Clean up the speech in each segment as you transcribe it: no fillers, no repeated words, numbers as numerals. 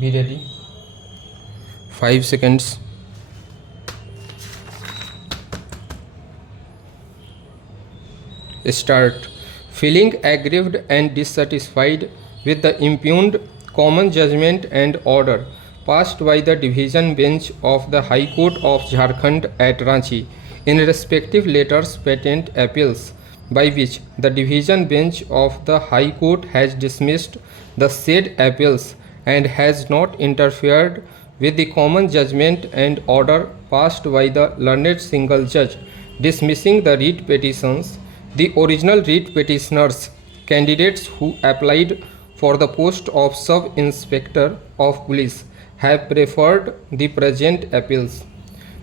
Be ready. 5 seconds. Start. Feeling aggrieved and dissatisfied with the impugned common judgment and order passed by the division bench of the High Court of Jharkhand at Ranchi in respective letters patent appeals, by which the division bench of the High Court has dismissed the said appeals and has not interfered with the common judgment and order passed by the learned single judge dismissing the writ petitions, the original writ petitioners, candidates who applied for the post of Sub-Inspector of Police, have preferred the present appeals.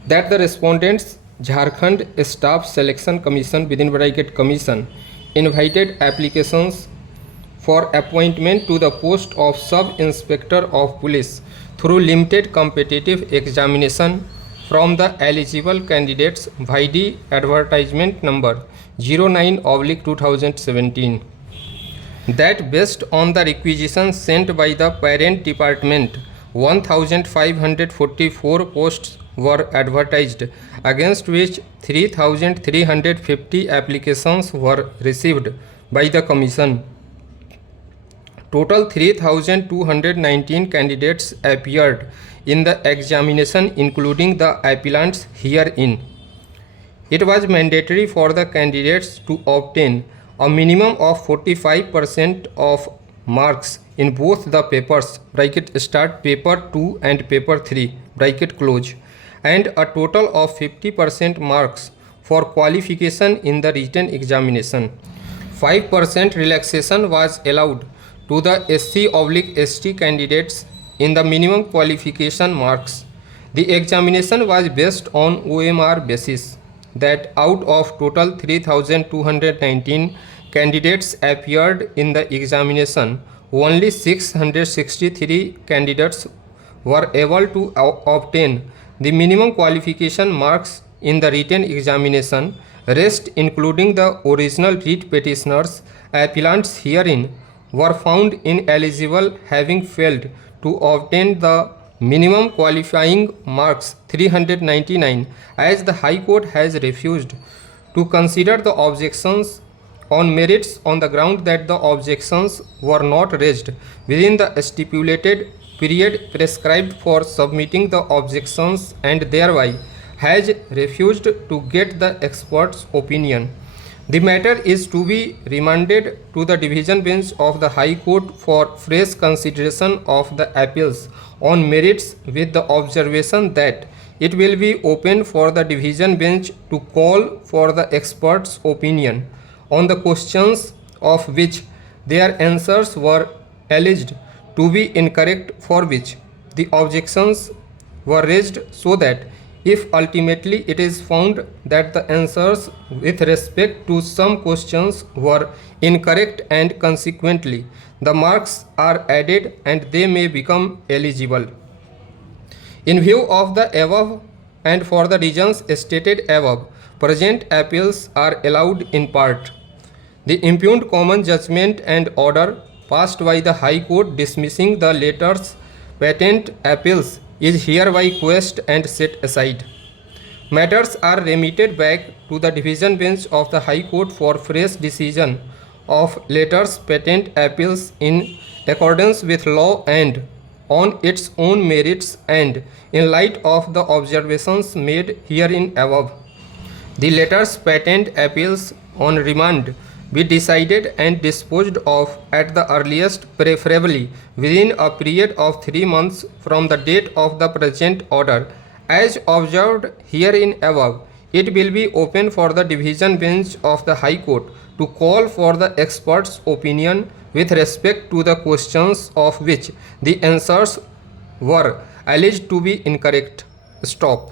That the respondents Jharkhand Staff Selection Commission (Commission) invited applications for appointment to the post of Sub-Inspector of Police through limited competitive examination from the eligible candidates by the advertisement number 09/2017. That based on the requisitions sent by the parent department, 1544 posts were advertised, against which 3350 applications were received by the commission. Total 3219 candidates appeared in the examination, including the appellants herein. It was mandatory for the candidates to obtain a minimum of 45% of marks in both the papers (start paper 2 and paper 3) and a total of 50% marks for qualification in the written examination. 5% relaxation was allowed to the SC/ST candidates in the minimum qualification marks. The examination was based on OMR basis, that out of total 3219 candidates appeared in the examination, only 663 candidates were able to obtain the minimum qualification marks in the written examination. Rest, including the original writ petitioners, appellants herein, were found ineligible, having failed to obtain the minimum qualifying marks 399, as the High Court has refused to consider the objections on merits on the ground that the objections were not raised within the stipulated period prescribed for submitting the objections, and thereby has refused to get the expert's opinion. The matter is to be remanded to the division bench of the High Court for fresh consideration of the appeals on merits, with the observation that it will be open for the division bench to call for the expert's opinion on the questions of which their answers were alleged to be incorrect, for which the objections were raised, so that if ultimately it is found that the answers with respect to some questions were incorrect and consequently the marks are added and they may become eligible. In view of the above and for the reasons stated above, present appeals are allowed in part. The impugned common judgment and order passed by the High Court dismissing the letters patent appeals is hereby quashed and set aside. Matters are remitted back to the division bench of the High Court for fresh decision of letters patent appeals in accordance with law and on its own merits, and in light of the observations made herein above. The letters patent appeals on remand be decided and disposed of at the earliest, preferably within a period of 3 months from the date of the present order. As observed herein above, it will be open for the division bench of the High Court to call for the expert's opinion with respect to the questions of which the answers were alleged to be incorrect. Stop.